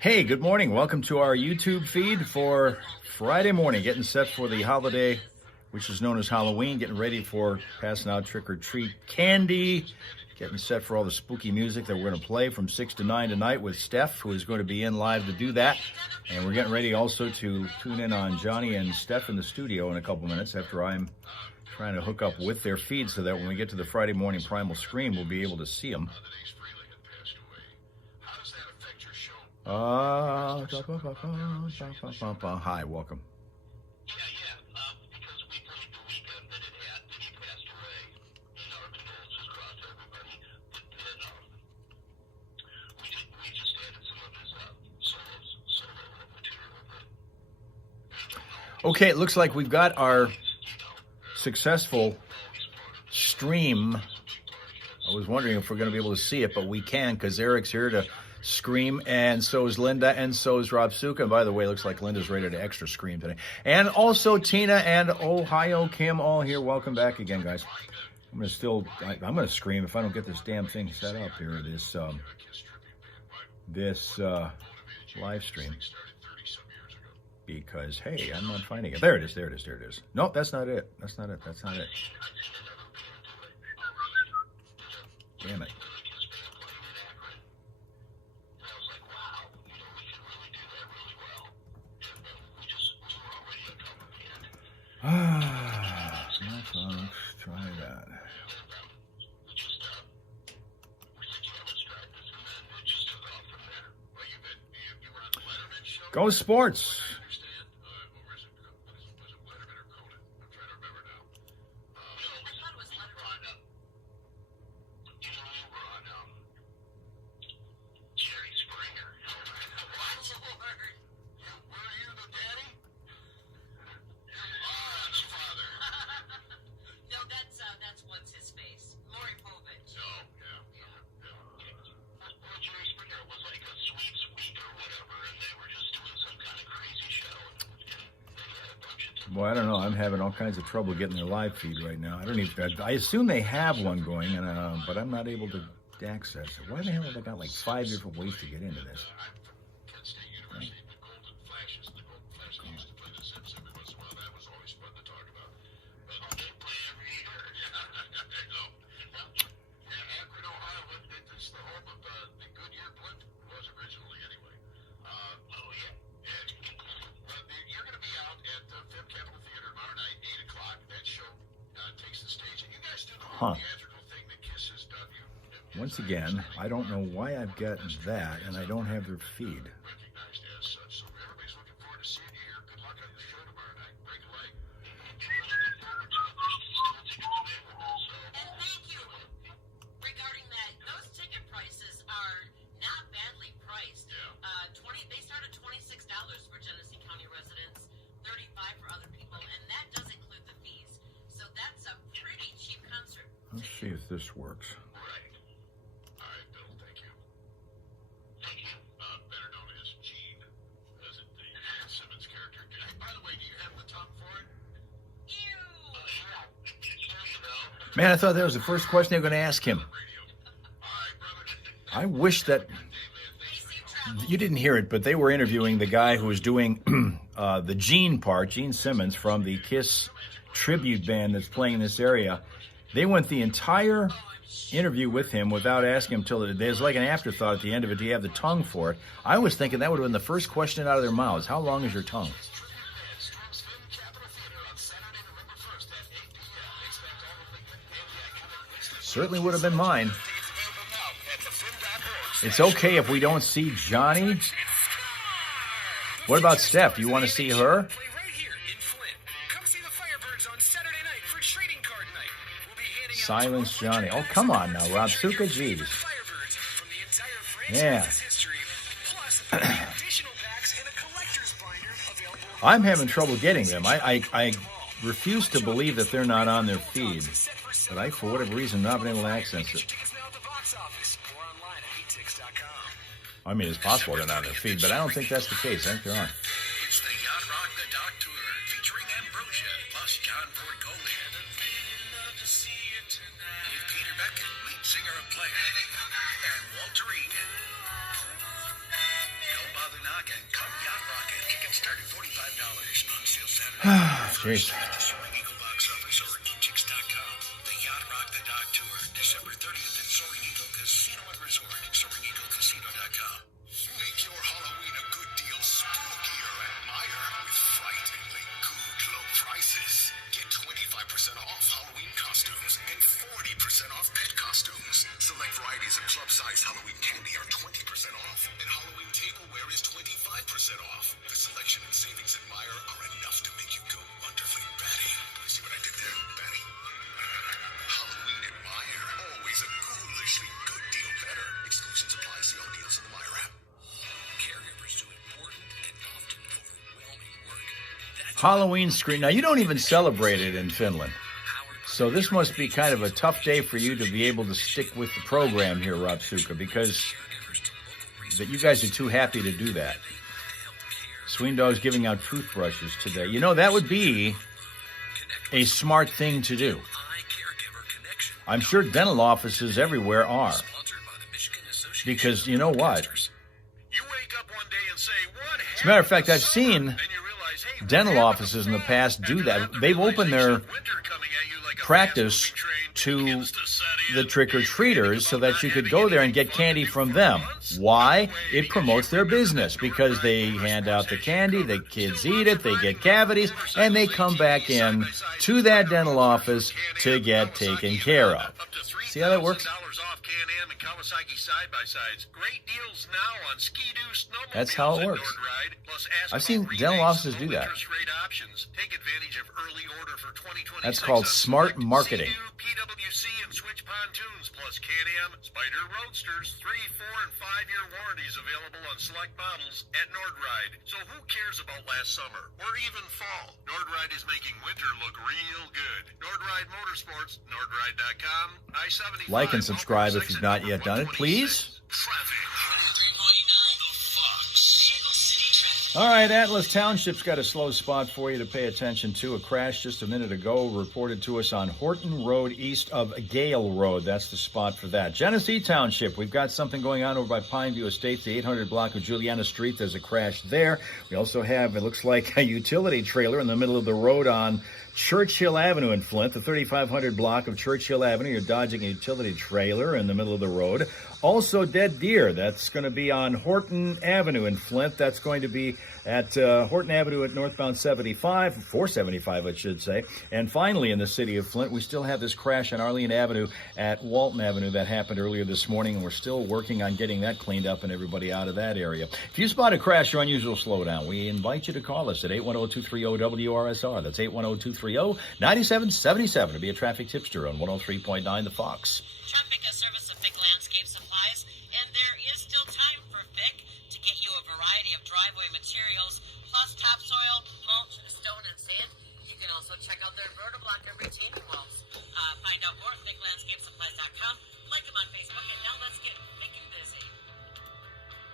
Hey, good morning. Welcome to our YouTube feed for Friday morning, getting set for the holiday, which is known as Halloween, getting ready for passing out trick-or-treat candy, getting set for all the spooky music that we're going to play from 6 to 9 tonight with Steph, who is going to be in live to do that. And we're getting ready also to tune in on Johnny and Steph in the studio in a couple minutes after I'm trying to hook up with their feed so that when we get to the Friday morning Primal Scream, we'll be able to see them. Hi, welcome. Because we played the weekend that he passed away, and our condolences go out to everybody. We just added some of his solo material. Okay, it looks like we've got our successful stream. I was wondering if we're going to be able to see it, but we can because Eric's here to scream, and so is Linda, and so is Rob Suka. And by the way, it looks like Linda's rated to extra scream today. And also Tina and Ohio Kim all here. Welcome back again, guys. I'm going to scream if I don't get this damn thing set up here, this live stream. Because, hey, I'm not finding it. There it is. Nope, that's not it. That's not it. Damn it. Folks, try that. Go sports. Well, I don't know. I'm having all kinds of trouble getting their live feed right now. I assume they have one going, but I'm not able to access it. Why the hell have I got like 5 different ways to get into this? Right. Huh. Once again, I don't know why I've got that and I don't have their feed. Let's see if this works. Right. All right, Bill, thank you. Thank you. Better known as Gene, as in the Simmons character. By the way, do you have the tongue for it? Ew. Man, I thought that was the first question they were going to ask him. I wish that you didn't hear it, but they were interviewing the guy who was doing the Gene part, Gene Simmons, from the Kiss tribute band that's playing in this area. They went the entire interview with him without asking him till there's like an afterthought at the end of it. Do you have the tongue for it? I was thinking that would have been the first question out of their mouths. How long is your tongue? Certainly would have been mine. It's okay if we don't see Johnny. What about Steph? You want to see her? Silence Johnny. Oh, come on now, Rob Suka, jeez. Yeah. I'm having trouble getting them. I refuse to believe that they're not on their feed. But I, for whatever reason, not been able to access it. I mean, it's possible they're not on their feed, but I don't think that's the case. I think they're on. It's the Yacht Rock the Dock Tour, featuring Ambrosia, plus John Ford Coley. With Peter Beckett, lead singer and player, and Walter Reed. Don't bother Jeez. Soaring Eagle box office or Egypts.com. The Yacht Rock the Dock Tour, December 30th at Soaring Eagle Casino and Resort. SoaringEagleCasino.com. Make your Halloween a good deal spookier at Meijer with frighteningly good low prices. Get 25% off Halloween costumes and 40% off pet costumes. Select varieties of club-size Halloween candy are 20% off, and Halloween tableware is 25% off. The selection and savings at Meijer are enough to make you go wonderfully batty. You see what I did there, batty? Halloween at Meijer. Always a ghoulishly good deal better. Exclusions apply. See all deals in the Meijer app. Caregivers do important and often overwhelming work. That's Halloween screen. Now, you don't even celebrate it in Finland. So this must be kind of a tough day for you to be able to stick with the program here, Rob Suka, because that you guys are too happy to do that. Sween Dog's giving out toothbrushes today. You know, that would be a smart thing to do. I'm sure dental offices everywhere are. Because you know what? You wake up one day and say, what As a matter of fact, I've seen Then you realize, hey, dental offices in the past do that. They've opened their practice to the trick-or-treaters so that you could go there and get candy from them. Why? It promotes their business because they hand out the candy, the kids eat it, they get cavities, and they come back in to that dental office to get taken care of. See how that works? off Can-Am and Kawasaki side-by-sides. Great deals now on Ski-Doo snowmobiles. That's how it at works. Nord-Ride, plus ask I've seen about dental rebates, offices do low that. interest rate options. Take advantage of early order for 2026 That's called on smart select marketing. Sea-Doo, PWC, and Switch pontoons, plus Can-Am, Spider Roadsters, 3, 4, and 5-year warranties available on select models at Nord-Ride. So who cares about last summer or even fall? Nord-Ride is making winter look real good. Nord-Ride Motorsports, Nordride.com, I-75. Like and subscribe if you've not yet done it, please. Traffic. All right, Atlas Township's got a slow spot for you to pay attention to. A crash just a minute ago reported to us on Horton Road east of Gale Road. That's the spot for that. Genesee Township, we've got something going on over by Pineview Estates, the 800 block of Juliana Street. There's a crash there. We also have, it looks like, a utility trailer in the middle of the road on Churchill Avenue in Flint, the 3500 block of Churchill Avenue. You're dodging a utility trailer in the middle of the road. Also, dead deer. That's going to be on Horton Avenue in Flint. That's going to be at Horton Avenue at northbound 75, 475, I should say. And finally, in the city of Flint, we still have this crash on Arlene Avenue at Walton Avenue that happened earlier this morning, and we're still working on getting that cleaned up and everybody out of that area. If you spot a crash or unusual slowdown, we invite you to call us at 810-230-WRSR. That's 810-230-9777 to be a traffic tipster on 103.9 The Fox. Traffic, a service of Fick Landscape Supplies, and there is still time for Fick to get you a variety of driveway materials, plus topsoil, mulch, stone, and sand. You can also check out their vertiblock and retaining walls. Find out more at FickLandscapeSupplies.com. Like them on Facebook, and now let's get Fick and busy.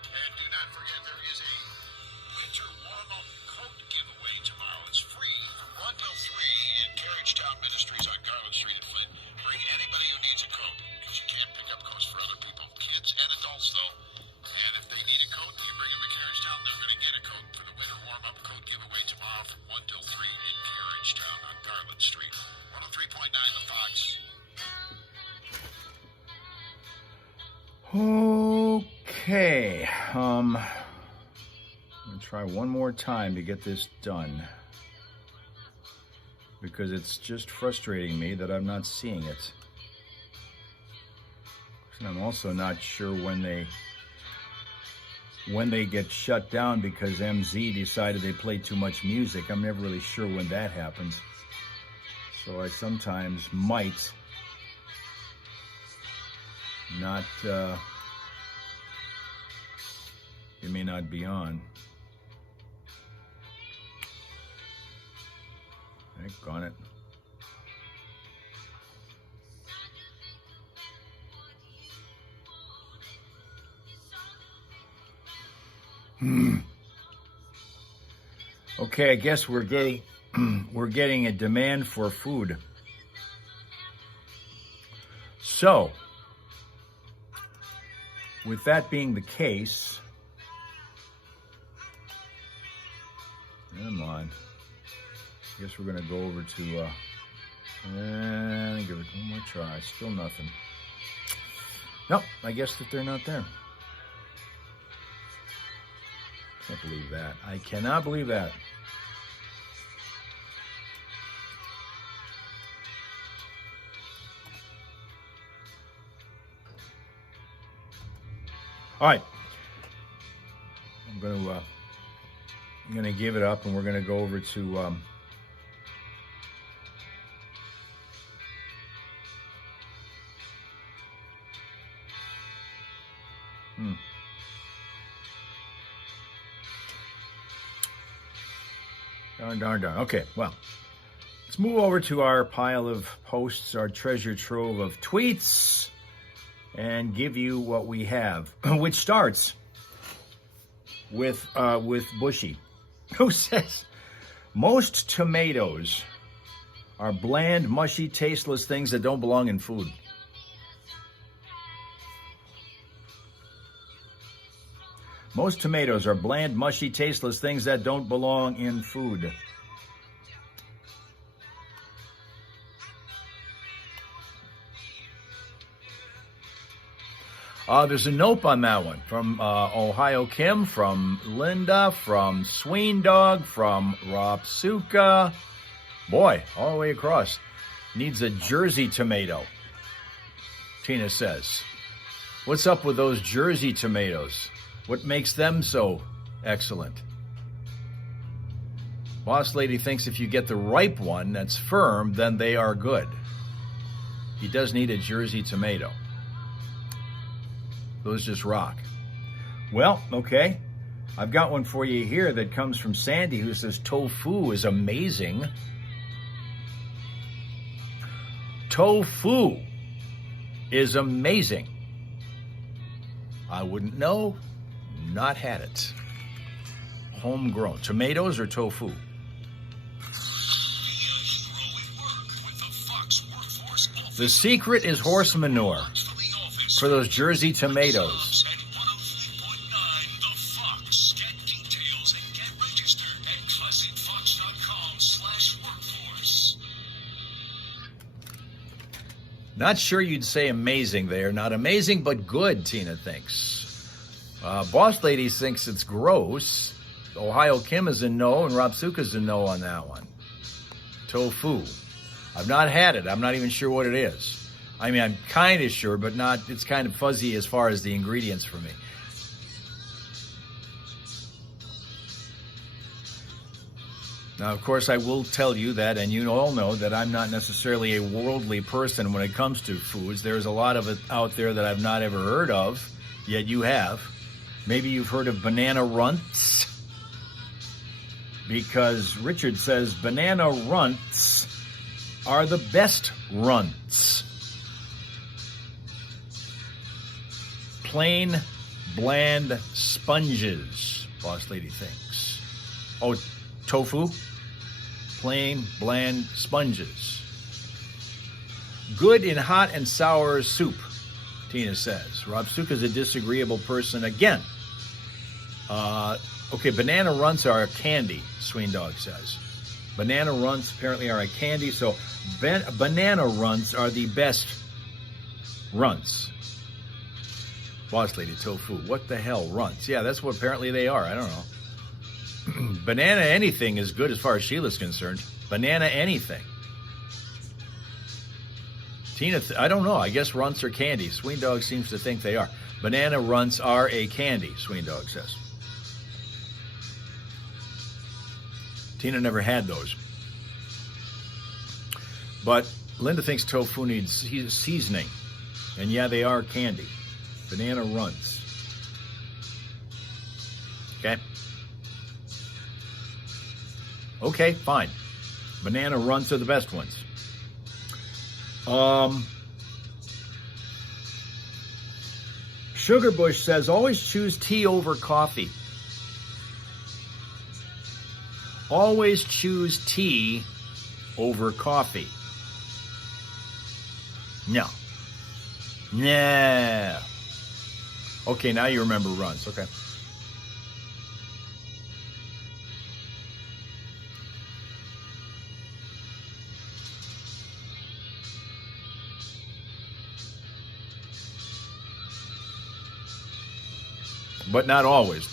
And do not forget, there is a winter warm-up coat giveaway tomorrow. It's free from 1 till 3 in Carriagetown Ministries on Garland Street in Flint. Bring anybody who needs a coat, because you can't pick up coats for other people, kids and adults, though. And if they need a coat, you bring them to Carriagetown, they're going to get a coat for the winter warm-up coat giveaway tomorrow from 1 till 3 in Carriagetown on Garland Street. 103.9 The Fox. Okay. I'm going to try one more time to get this done, because it's just frustrating me that I'm not seeing it. And I'm also not sure when they get shut down because MZ decided they played too much music. I'm never really sure when that happens. So I sometimes might not, it may not be on. Heck on it. Okay, I guess we're getting a demand for food. So, with that being the case, come on. I guess we're going to go over to, and give it one more try. Still nothing. Nope, I guess that they're not there. Can't believe that. I cannot believe that. All right. I'm gonna give it up, and we're gonna go over to Darn. Okay, well, let's move over to our pile of posts, our treasure trove of tweets, and give you what we have, which starts with Bushy, who says, most tomatoes are bland, mushy, tasteless things that don't belong in food. Most tomatoes are bland, mushy, tasteless things that don't belong in food. There's a nope on that one from Ohio Kim, from Linda, from Sween Dog, from Ropsuka. Boy, all the way across. Needs a Jersey tomato, Tina says. What's up with those Jersey tomatoes? What makes them so excellent? Boss Lady thinks if you get the ripe one that's firm, then they are good. He does need a Jersey tomato. Those just rock. Well, okay. I've got one for you here that comes from Sandy, who says tofu is amazing. Tofu is amazing. I wouldn't know. Not had it. Homegrown. Tomatoes or tofu? The secret is horse manure for those Jersey tomatoes. Not sure you'd say amazing there. Not amazing, but good, Tina thinks. Boss Lady thinks it's gross. Ohio Kim is a no, and Ropsuka's a no on that one. Tofu. I've not had it. I'm not even sure what it is. I mean, I'm kind of sure, but not. It's kind of fuzzy as far as the ingredients for me. Now, of course, I will tell you that, and you all know that I'm not necessarily a worldly person when it comes to foods. There's a lot of it out there that I've not ever heard of, yet you have. Maybe you've heard of banana runts, because Richard says banana runts are the best runts. Plain, bland sponges, Boss Lady thinks. Oh, tofu? Plain, bland sponges. Good in hot and sour soup, Tina says. Ropsuka's a disagreeable person again. Okay, banana runts are a candy, Sween Dog says. Banana runts apparently are a candy, so banana runts are the best runts. Boss Lady, tofu. What the hell, runts? Yeah, that's what apparently they are. I don't know. Banana anything is good as far as Sheila's concerned. Banana anything. Tina, I don't know. I guess runts are candy. Sween Dog seems to think they are. Banana runts are a candy, Sween Dog says. Tina never had those. But Linda thinks tofu needs seasoning. And yeah, they are candy. Banana runts. Okay? Okay, fine. Banana runts are the best ones. Sugar Bush says, always choose tea over coffee. Always choose tea over coffee. No. Nah. Okay, now you remember runs. Okay. but not always,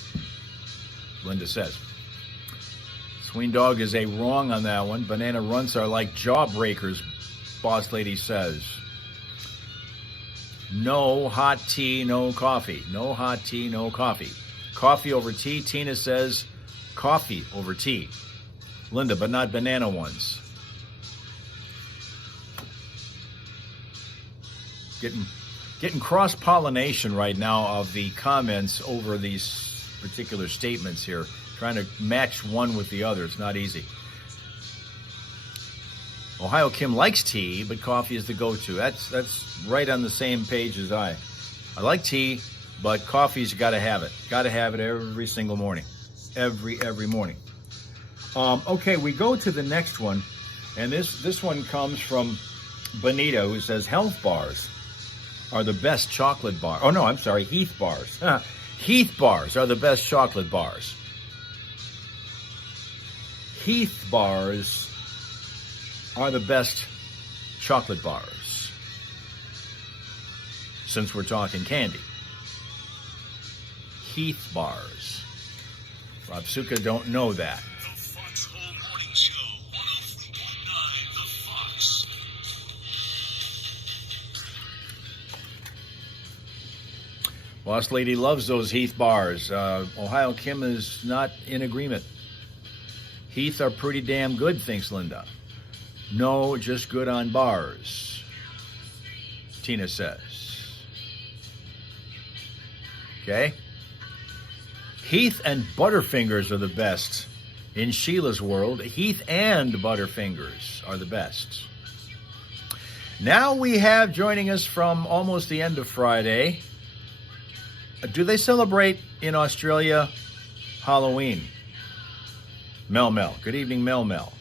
Linda says. Sween Dog is a wrong on that one. Banana runts are like jawbreakers, Boss Lady says. No hot tea, no coffee. No hot tea, no coffee. Coffee over tea, Tina says. Coffee over tea. Linda, but not banana ones. Getting cross-pollination right now of the comments over these particular statements here. Trying to match one with the other. It's not easy. Ohio Kim likes tea, but coffee is the go-to. That's right on the same page as I. I like tea, but coffee's got to have it. Got to have it every single morning. Every morning. Okay, we go to the next one, and this one comes from Benita, who says health bars are the best chocolate bar. Oh no, I'm sorry, Heath bars. Heath bars are the best chocolate bars. Heath bars are the best chocolate bars. Since we're talking candy. Heath bars. Rob Suka don't know that. The Foxhole Morning Show, 103.9 The Fox. Boss Lady loves those Heath bars. Ohio Kim is not in agreement. Heath are pretty damn good, thinks Linda. No, just good on bars, Tina says. Okay? Heath and Butterfingers are the best. In Sheila's world, Heath and Butterfingers are the best. Now we have joining us from almost the end of Friday. Do they celebrate in Australia Halloween? Mel Mel. Good evening, Mel Mel.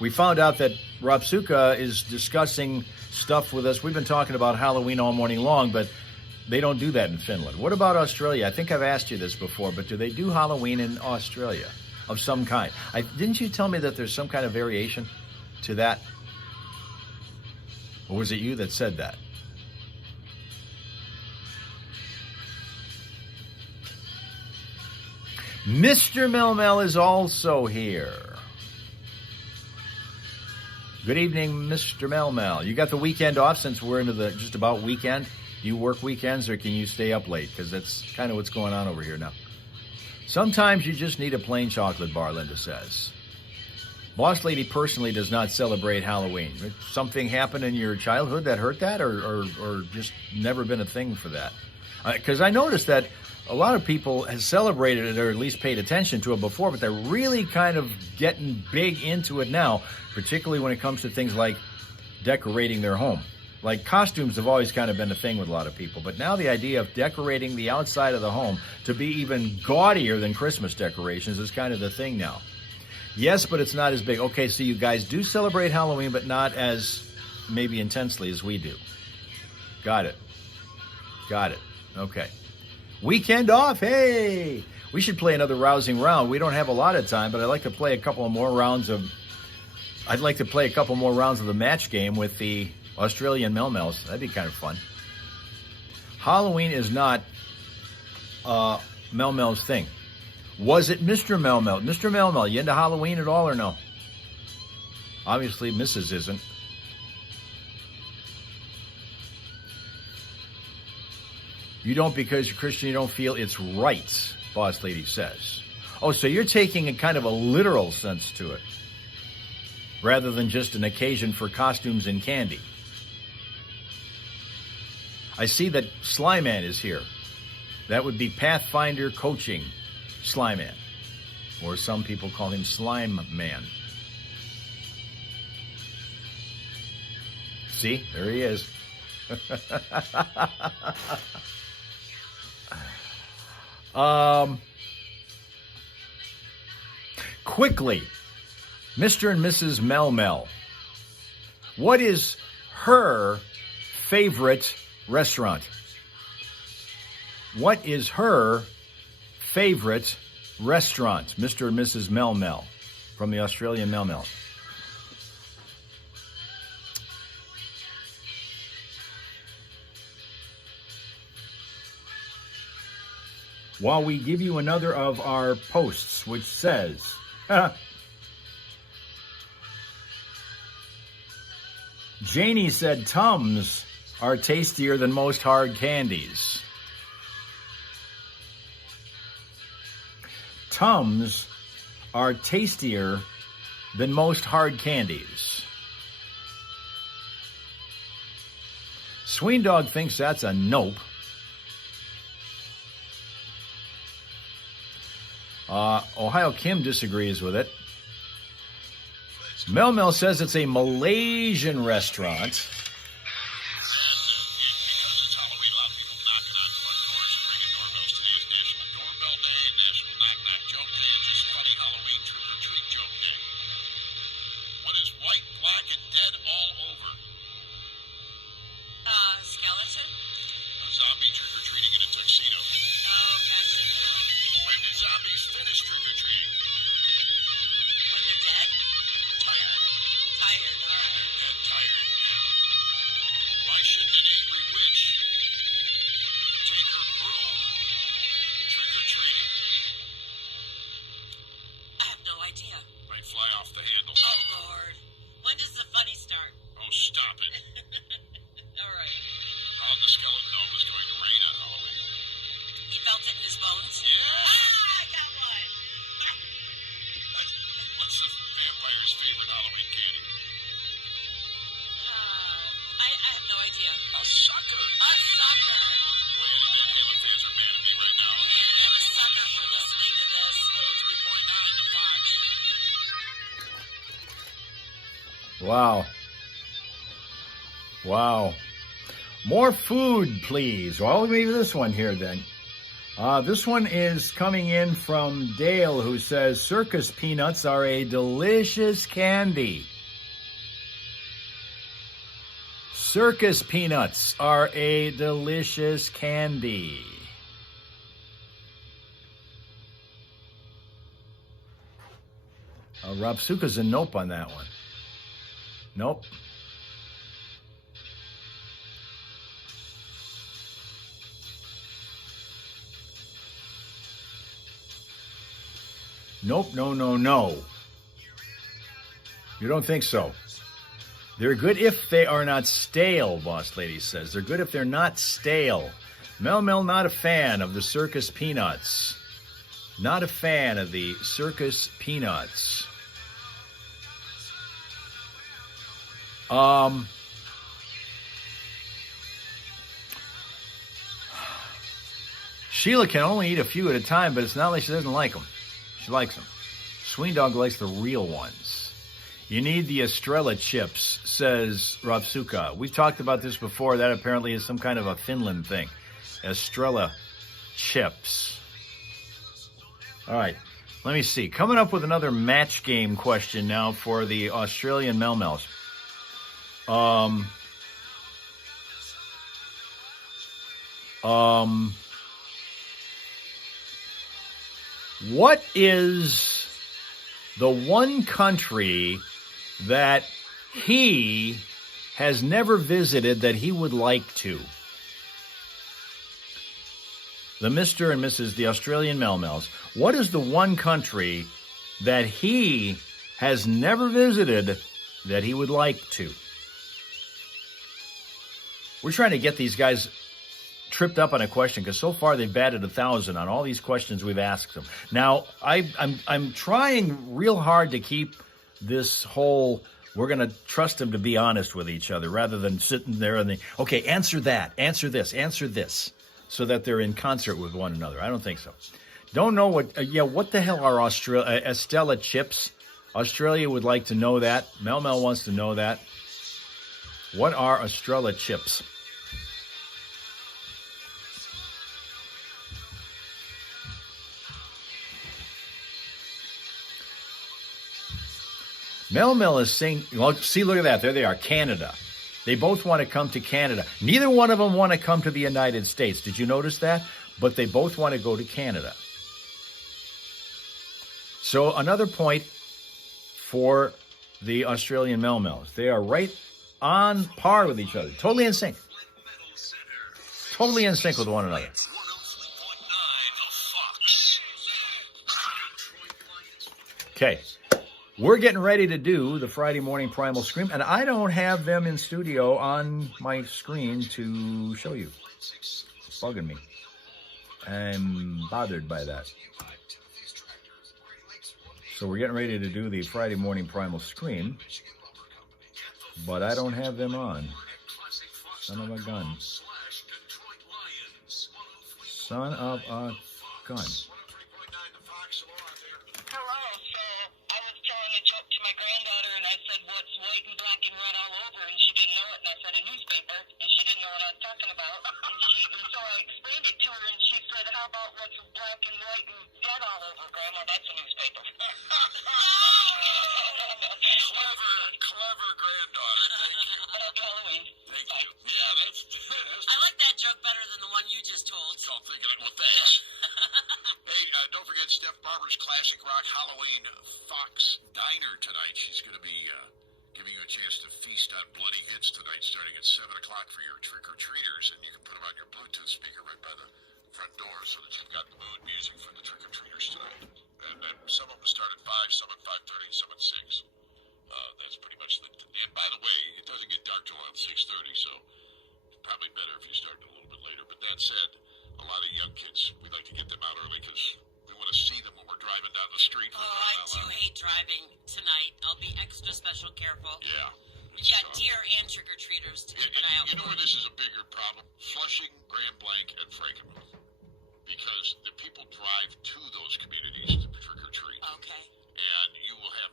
We found out that Rob Suka is discussing stuff with us. We've been talking about Halloween all morning long, but they don't do that in Finland. What about Australia? I think I've asked you this before, but do they do Halloween in Australia of some kind? Didn't you tell me that there's some kind of variation to that? Or was it you that said that? Mr. Mel Mel is also here. Good evening, Mr. Mel Mel. You got the weekend off since we're into the just about weekend? Do you work weekends or can you stay up late? Because that's kind of what's going on over here now. Sometimes you just need a plain chocolate bar, Linda says. Boss Lady personally does not celebrate Halloween. Did something happen in your childhood that hurt that or just never been a thing for that? Because I noticed that a lot of people have celebrated it or at least paid attention to it before, but they're really kind of getting big into it now, particularly when it comes to things like decorating their home. Like costumes have always kind of been a thing with a lot of people, but now the idea of decorating the outside of the home to be even gaudier than Christmas decorations is kind of the thing now. Yes, but it's not as big. Okay, so you guys do celebrate Halloween, but not as maybe intensely as we do. Got it. Got it. Okay. Weekend off, hey! We should play another rousing round. We don't have a lot of time, but I'd like to play a couple more rounds of the match game with the Australian Mel Mels. That'd be kind of fun. Halloween is not Mel Mel's thing. Was it Mr. Mel Mel? Mr. Mel Mel, you into Halloween at all or no? Obviously, Mrs. isn't. You don't because you're Christian, you don't feel it's right, Boss Lady says. Oh, so you're taking a kind of a literal sense to it, rather than just an occasion for costumes and candy. I see that Slyman is here. That would be Pathfinder Coaching Slyman, or some people call him Slime Man. See, there he is. Quickly, Mr. and Mrs. Mel Mel. What is her favorite restaurant? What is her favorite restaurant, Mr. and Mrs. Mel Mel, from the Australian Mel Mel? while we give you another of our posts, which says, Janie said Tums are tastier than most hard candies. Tums are tastier than most hard candies. Sweendog thinks that's a nope. Ohio Kim disagrees with it. Mel Mel says it's a Malaysian restaurant. And because it's Halloween, a lot of people knocking on front doors and ringing doorbells. Today is National Doorbell Day and National Knock Knock Joke Day. It's just funny Halloween trick or treat joke day. What is white, black, and dead all over? Skeleton? A zombie trick or treating in a tuxedo. Oh, gotcha. When did zombies finish trick or treating? When they're dead? Tired. Tired, alright. They're dead tired, yeah. Why shouldn't an angry witch take her broom trick or treating? I have no idea. Might fly off the handle. Oh, Lord. When does the funny start? Oh, stop it. Alright. How'd the skeleton know it was going to rain on Halloween? He felt it in his bones? Yeah. Ah, I got one. What's the vampire's favorite Halloween candy? I have no idea. A sucker. A sucker. Boy, any Van Halen fans are mad at me right now. Man, I'm a sucker for listening to this. 3.9 to 5. Wow. Wow. More food, please. Well, maybe this one here then. This one is coming in from Dale, who says circus peanuts are a delicious candy. Circus peanuts are a delicious candy. Rapsuka's a nope on that one. Nope. Nope, no, no, no. You don't think so? They're good if they are not stale, Boss Lady says. They're good if they're not stale. Mel Mel, not a fan of the circus peanuts. Not a fan of the circus peanuts. Sheila can only eat a few at a time, but it's not like she doesn't like them. She likes them. Sweendog likes the real ones. You need the Estrella chips, says Rapsuka. We've talked about this before. That apparently is some kind of a Finland thing. Estrella chips. All right. Let me see. Coming up with another match game question now for the Australian Mel Mels. What is the one country that he has never visited that he would like to? The Mr. and Mrs. the Australian Mel Mels. What is the one country that he has never visited that he would like to? We're trying to get these guys tripped up on a question because so far they've batted 1,000 on all these questions we've asked them. Now, I'm trying real hard to keep this whole, we're going to trust them to be honest with each other rather than sitting there and okay, answer that, answer this, so that they're in concert with one another. I don't think so. Don't know what, what the hell are Estella chips? Australia would like to know that. Mel Mel wants to know that. What are Estrella chips? Mel Mel is saying, well, see, look at that. There they are, Canada. They both want to come to Canada. Neither one of them want to come to the United States. Did you notice that? But they both want to go to Canada. So another point for the Australian Mel Mels. They are right on par with each other. Totally in sync. Totally in sync with one another. 103.9 to Okay. We're getting ready to do the Friday morning Primal Scream, and I don't have them in studio on my screen to show you. It's bugging me. I'm bothered by that. So we're getting ready to do the Friday morning Primal Scream, but I don't have them on. Son of a gun. Son of a gun. Hello. So I was telling a joke to my granddaughter, and I said, "What's white and black and red all over?" And she didn't know it, and I said, "A newspaper," and she didn't know what I was talking about. And so I explained it to her, and she said, "How about what's black and white and dead all over, Grandma? That's a newspaper." Clever granddaughter. Thank you. Happy Halloween. Thank you. Yeah, that's I like that joke better than the one you just told. called thinking it. Well, thanks. Hey, don't forget Steph Barber's Classic Rock Halloween Fox Diner tonight. She's going to be giving you a chance to feast on bloody hits tonight, starting at 7 o'clock for your trick-or-treaters, and you can put them on your Bluetooth speaker right by the front door so that you've got the mood music for the trick-or-treaters tonight. And some of them start at 5, some at 5:30, some at 6. That's pretty much the. And by the way, it doesn't get dark till around 6:30, so it's probably better if you start a little bit later. But that said, a lot of young kids, we like to get them out early because we want to see them when we're driving down the street. Oh, I do hate driving tonight. I'll be extra special careful. Yeah. You got deer and trick-or-treaters to keep an eye out You know for. where this is a bigger problem? Flushing, Grand Blanc, and Frankenmuth. Because the people drive to those communities to trick-or-treat. Okay. And you will have,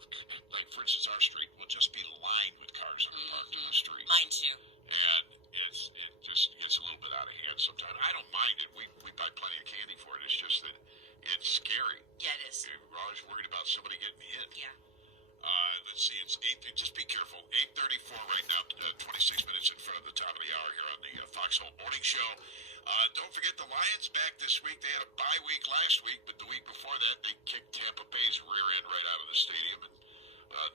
like, for instance, our street will just be lined with cars that are parked in the street. Mine too. And it just gets a little bit out of hand sometimes. I don't mind it. We buy plenty of candy for it. It's just that it's scary. Yeah, it is. We're always worried about somebody getting hit. Yeah. Let's see, it's 8, just be careful. 8:34 right now, 26 minutes in front of the top of the hour here on the Foxhole Morning Show. Don't forget the Lions back this week. They had a bye week last week, but the week before that, they kicked Tampa Bay's rear end right out of the stadium. And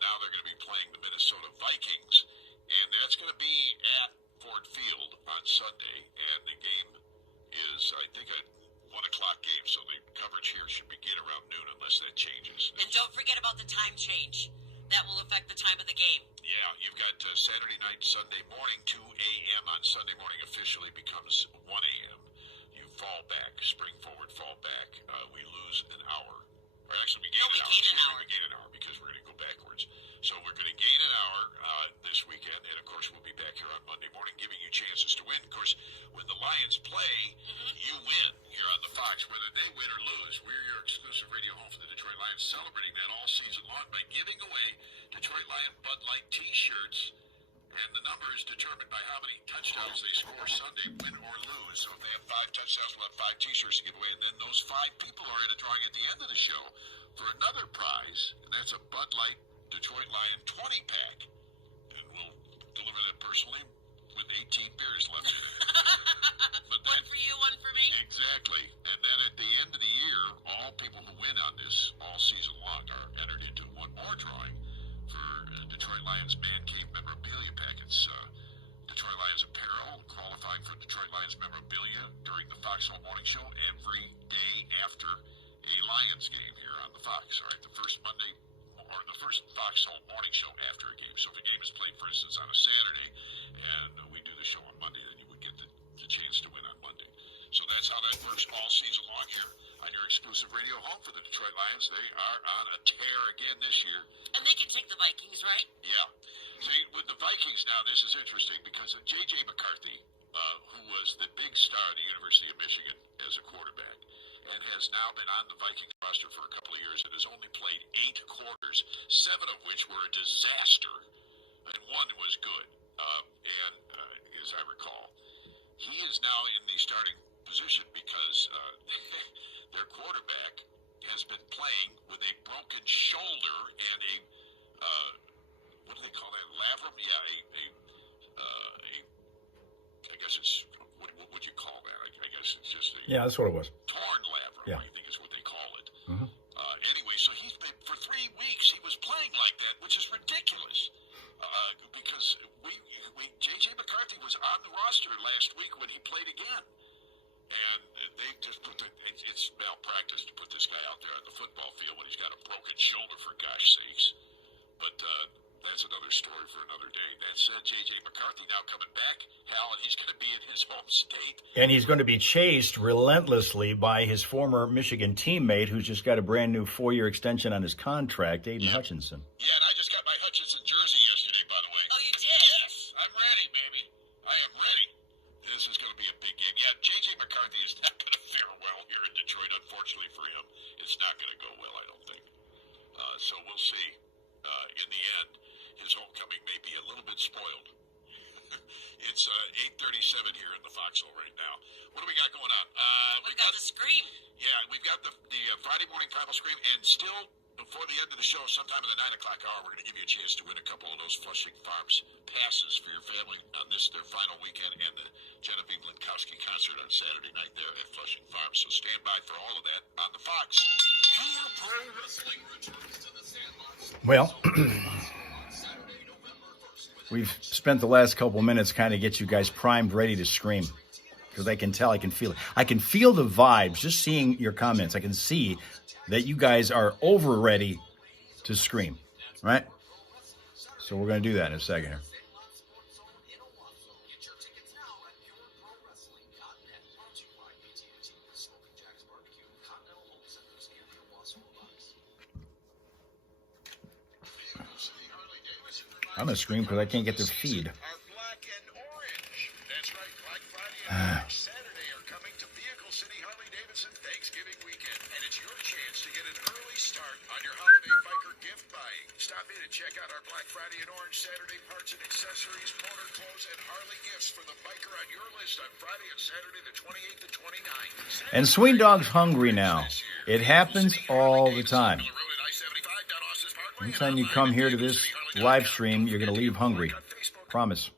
now they're going to be playing the Minnesota Vikings. And that's going to be at Ford Field on Sunday. And the game is, I think, a 1 o'clock game, so the coverage here should begin around noon unless that changes. And don't forget about the time change. That will affect the time of the game. Yeah, you've got Saturday night, Sunday morning, 2 a.m. on Sunday morning officially becomes 1 a.m. You fall back, spring forward, fall back. We lose an hour. Or actually, we gain an hour. We gain an hour because we're going to go backwards. So we're going to gain an hour this weekend, and of course we'll be back here on Monday morning giving you chances to win. Of course, when the Lions play, you win here on the Fox. Whether they win or lose, we're your exclusive radio home for the Detroit Lions, celebrating that all season long by giving away Detroit Lion Bud Light T-shirts. And the number is determined by how many touchdowns they score Sunday, win or lose. So if they have 5 touchdowns, we'll have 5 T-shirts to give away. And then those 5 people are in a drawing at the end of the show for another prize, and that's a Bud Light Detroit Lion 20-pack. And we'll deliver that personally with 18 beers left in it. But then, One for you, one for me. exactly. And then at the end of the year, all people who win on this all season long are entered into one more drawing for Detroit Lions Man Cave memorabilia packets. Detroit Lions apparel, qualifying for Detroit Lions memorabilia during the Foxhole Morning Show every day after a Lions game here on the Fox. All right, the first Monday or the first Foxhole Morning Show after a game. So if a game is played, for instance, on a Saturday, and we do the show on Monday, then you would get the chance to win on Monday. So that's how that works all season long here on your exclusive radio home for the Detroit Lions. They are on a tear again this year. And they can take the Vikings, right? Yeah. See, with the Vikings now, this is interesting because J.J. McCarthy, who was the big star at the University of Michigan as a quarterback, and has now been on the Vikings roster for a couple of years and has only played 8 quarters, 7 of which were a disaster, and 1 was good. As I recall, he is now in the starting position because their quarterback has been playing with a broken shoulder and a what do they call that? Labrum? Yeah, I guess it's what would you call that? I guess it's just a Yeah, that's what it was. torn labrum. Yeah. I think is what they call it. Mhm. Anyway, so he's been for 3 weeks. He was playing like that, which is ridiculous. Because J.J. McCarthy was on the roster last week when he played again. And they just put it's practice to put this guy out there on the football field when he's got a broken shoulder, for gosh sakes. But that's another story for another day. That said, J.J. McCarthy now coming back, Hal, and he's going to be in his home state. And he's going to be chased relentlessly by his former Michigan teammate who's just got a brand new 4-year extension on his contract, Aiden Hutchinson. Yeah, and I just got my Hutchinson jersey yesterday, by the way. Oh, you did? Yes, I'm ready, baby. I am ready. This is going to be a big game. Yeah, J.J. McCarthy is not going to fare well here in Detroit, unfortunately for him. It's not going to go well, I don't think. So we'll see. In the end, his homecoming may be a little bit spoiled. It's 8:37 here in the foxhole right now. What do we got going on? We've got the Scream. Yeah, we've got the Friday morning Primal Scream, and still before the end of the show, sometime in the 9 o'clock hour, we're going to give you a chance to win a couple of those Flushing Farms passes for your family on this, their final weekend, and the Genevieve Linkowski concert on Saturday night there at Flushing Farms. So stand by for all of that on the Fox. Your Pro Wrestling returns to the Sandbox. Well, we've spent the last couple minutes kind of get you guys primed, ready to scream. Because I can tell, I can feel it. I can feel the vibes, just seeing your comments. I can see that you guys are over ready to scream, right? So we're going to do that in a second here. I'm going to scream because I can't get their feed. Are black and orange. That's right. Black Friday and Black Saturday are coming to Vehicle City Harley-Davidson Thanksgiving weekend, and it's your chance to get an early start on your holiday biker gift buying. Stop in and check out our Black Friday and Orange Saturday parts and accessories, motor clothes, and Harley gifts for the biker on your list on Friday and Saturday the 28th and 29th. And Swing Dog's hungry now. It happens all the time. Anytime you come here to this live stream, you're going to leave hungry. Promise.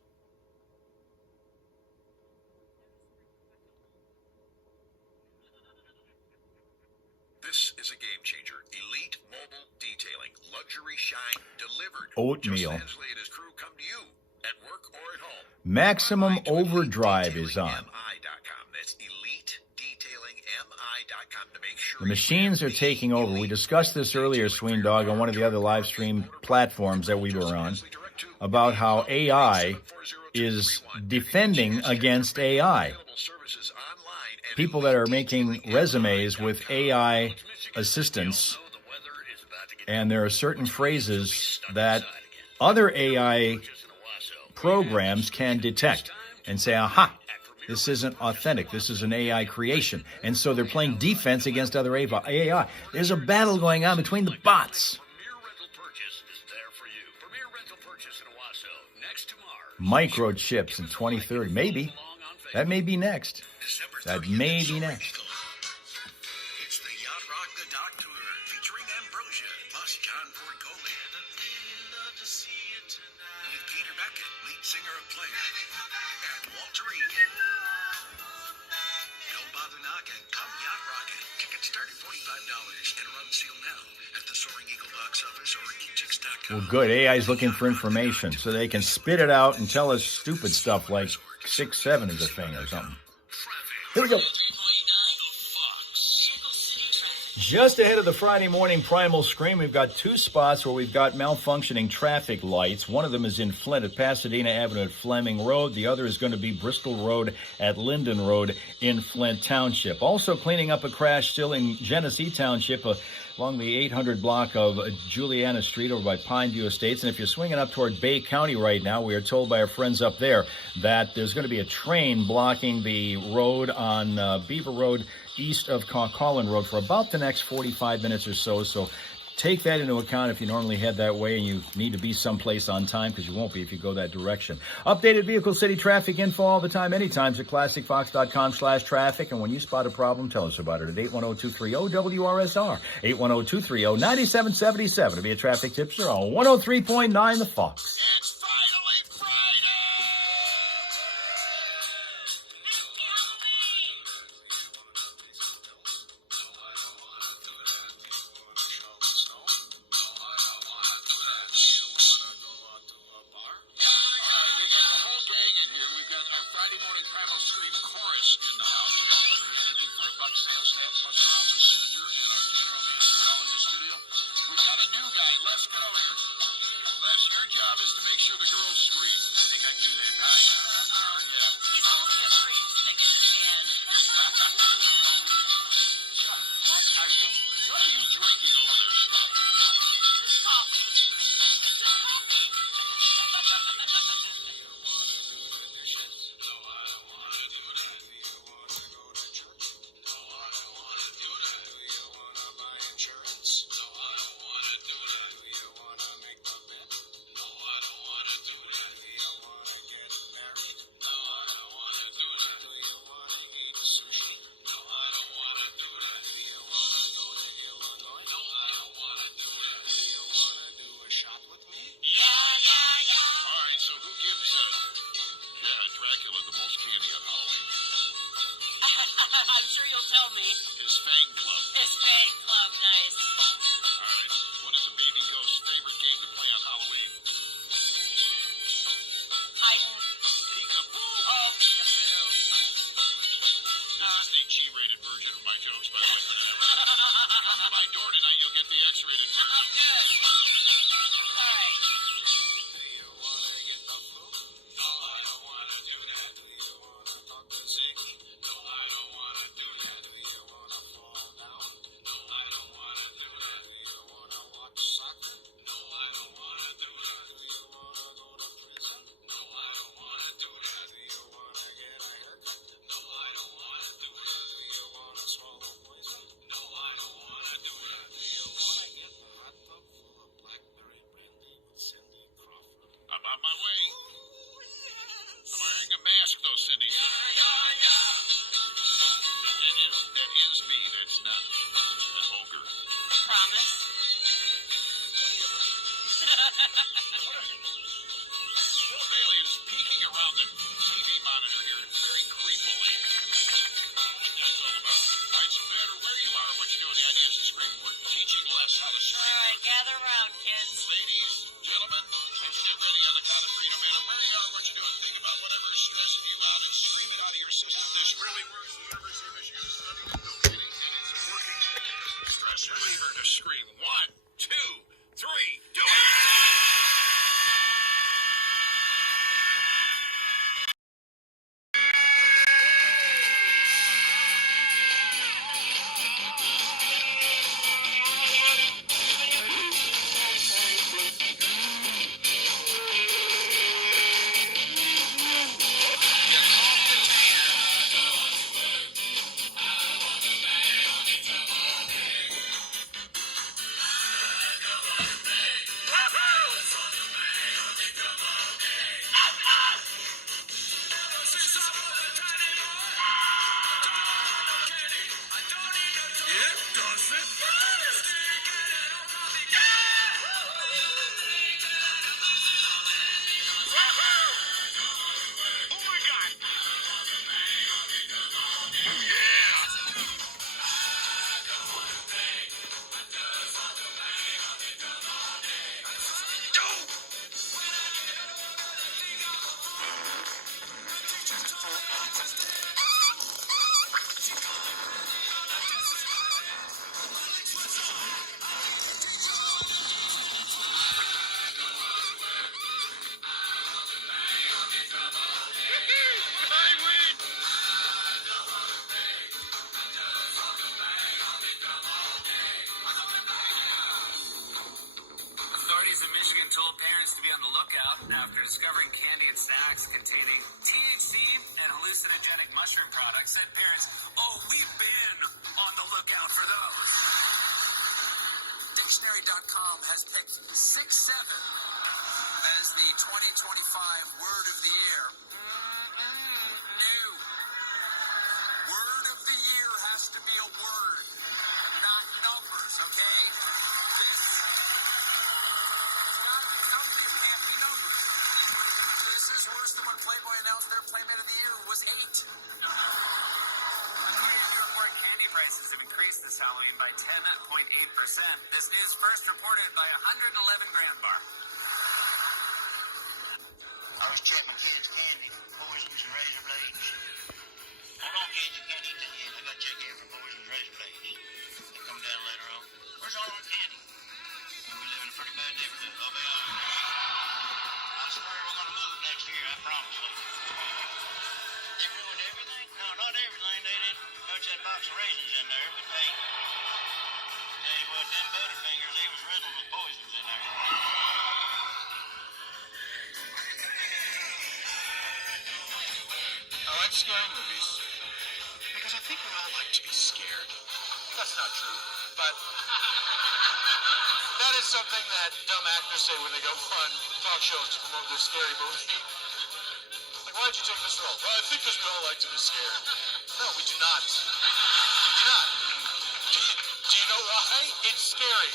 This is a game changer. Elite Mobile Detailing. Luxury shine delivered. Oatmeal. Just Hensley and his crew come to you at work or at home. Maximum Overdrive is on. That's EliteDetailingMI.com to make sure The machines are taking over. We discussed this earlier, Sween Dog, on one of the other live stream platforms that we were on, about how AI is defending against AI. People that are making resumes with AI assistance, and there are certain phrases that other AI programs can detect and say, aha, this isn't authentic. This is an AI creation. And so they're playing defense against other AI. There's a battle going on between the bots. Microchips in 2030. Maybe. That may be next. That may be next. It's the Yacht Rock the Dock Tour featuring Ambrosia plus John Ford Coley. With Peter Beckett, lead singer of Player, and Walter Reed. Don't bother knocking. Come Yacht Rockin'. Tickets start at $45 and are on sale now at the Soaring Eagle box office or etix.com. Well, good. AI's looking for information so they can spit it out and tell us stupid stuff like 6'7" is a thing or something. Here we go. Just ahead of the Friday morning Primal Scream, we've got two spots where we've got malfunctioning traffic lights. One of them is in Flint at Pasadena Avenue at Fleming Road. The other is going to be Bristol Road at Linden Road in Flint Township. Also cleaning up a crash still in Genesee Township along the 800 block of Juliana Street over by Pineview Estates. And if you're swinging up toward Bay County right now, we are told by our friends up there that there's going to be a train blocking the road on Beaver Road east of Collin Road for about the next 45 minutes or so. So take that into account if you normally head that way and you need to be someplace on time, because you won't be if you go that direction. Updated Vehicle City traffic info all the time, anytime at ClassicFox.com/traffic. And when you spot a problem, tell us about it at 810-230-WRSR, 810-230-9777 to be a traffic tipster on 103.9 The Fox. It's finally Friday! Friday morning Primal Scream chorus in the house. Anything for a buck sales tax, $100 What are you drinking over there, Scott? Coffee. It's a coffee. All right, so who gives Dracula the most candy on Halloween? I'm sure you'll tell me. His Fang Club. His fan club, nice. All right, what is a baby ghost's favorite game to play on Halloween? Hiding. Peekaboo. Oh, peekaboo. This is the G-rated version of my jokes, by the way. Come to my door tonight, you'll get the X-rated version. Oh, good. All right. I'm on my way. I'm wearing a mask, though, Cindy. That is me. That's not an ogre. Promise. Bill Bailey is peeking around the TV monitor here very creepily. That's all about. All right, so no matter where you are or what you're doing, the idea is to scream. We're teaching Les how to All scream. right, gather around, kids. Ladies, gentlemen, let's get ready on the count of three. No matter where you are or what you're doing, think about whatever is stressing you out and scream it out of your system. This really works. The University of Michigan has studied it, no kidding, and it's working because the stress reliever to scream. 1, 2, 3, do it! Authorities in Michigan told parents to be on the lookout after discovering candy and snacks containing THC and hallucinogenic mushroom products. Said parents, "Oh, we've been on the lookout for those." Dictionary.com has picked 6-7 as the 2025 word of the year. New. Word of the year has to be a word, not numbers, okay? This something can't be numbers. This is worse than when Playboy announced their Playmate of the Year was 8. New York candy prices have increased this Halloween by 10.8%. This news first reported by 111 Grand Bar. I was checking my kids' candy for poisons and razor blades. Hold on, kids, you can't eat that yet. I got to check in for poisons and razor blades. They come down later on. Where's all our candy? We live in a pretty bad neighborhood. I'll be honest. I swear we're going to move next year, I promise you. They ruined everything? No, not everything. They didn't touch that box of raisins in there, but they horror movies because I think we all like to be scared. That's not true, but that is something that dumb actors say when they go on talk shows to promote their scary movie. Like, why did you take this role? Well, I think because we all like to be scared. No, we do not. We do not. Do you know why? It's scary.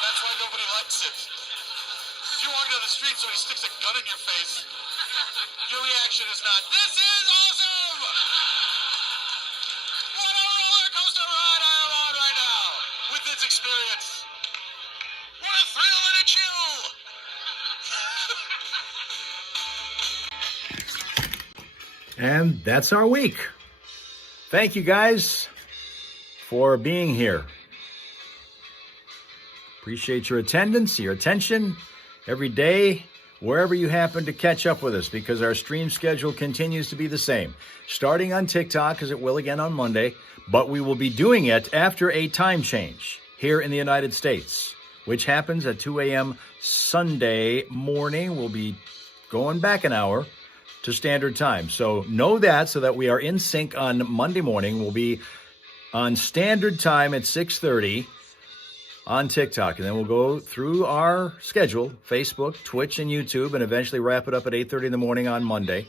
That's why nobody likes it. If you walk down the street, somebody sticks a gun in your face, your reaction is not, "This is awesome! What a roller coaster ride I am on right now with this experience! What a thrill and a chill!" And that's our week. Thank you guys for being here. Appreciate your attendance, your attention every day, wherever you happen to catch up with us, because our stream schedule continues to be the same. Starting on TikTok, as it will again on Monday, but we will be doing it after a time change here in the United States, which happens at 2 a.m. Sunday morning. We'll be going back an hour to standard time. So know that, so that we are in sync on Monday morning. We'll be on standard time at 6:30 on TikTok. And then we'll go through our schedule, Facebook, Twitch, and YouTube, and eventually wrap it up at 8:30 in the morning on Monday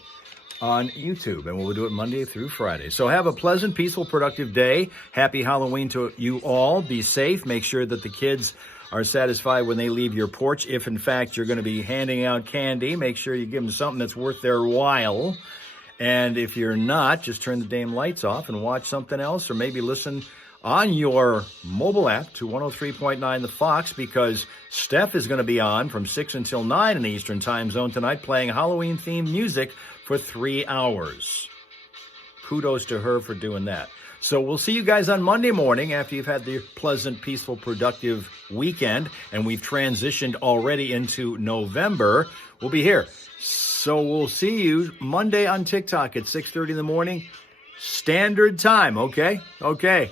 on YouTube. And we'll do it Monday through Friday. So have a pleasant, peaceful, productive day. Happy Halloween to you all. Be safe. Make sure that the kids are satisfied when they leave your porch. If, in fact, you're going to be handing out candy, make sure you give them something that's worth their while. And if you're not, just turn the damn lights off and watch something else, or maybe listen on your mobile app to 103.9 The Fox, because Steph is going to be on from 6 until 9 in the Eastern Time Zone tonight, playing Halloween-themed music for 3 hours. Kudos to her for doing that. So we'll see you guys on Monday morning after you've had the pleasant, peaceful, productive weekend, and we've transitioned already into November. We'll be here. So we'll see you Monday on TikTok at 6:30 in the morning, standard time, okay? Okay.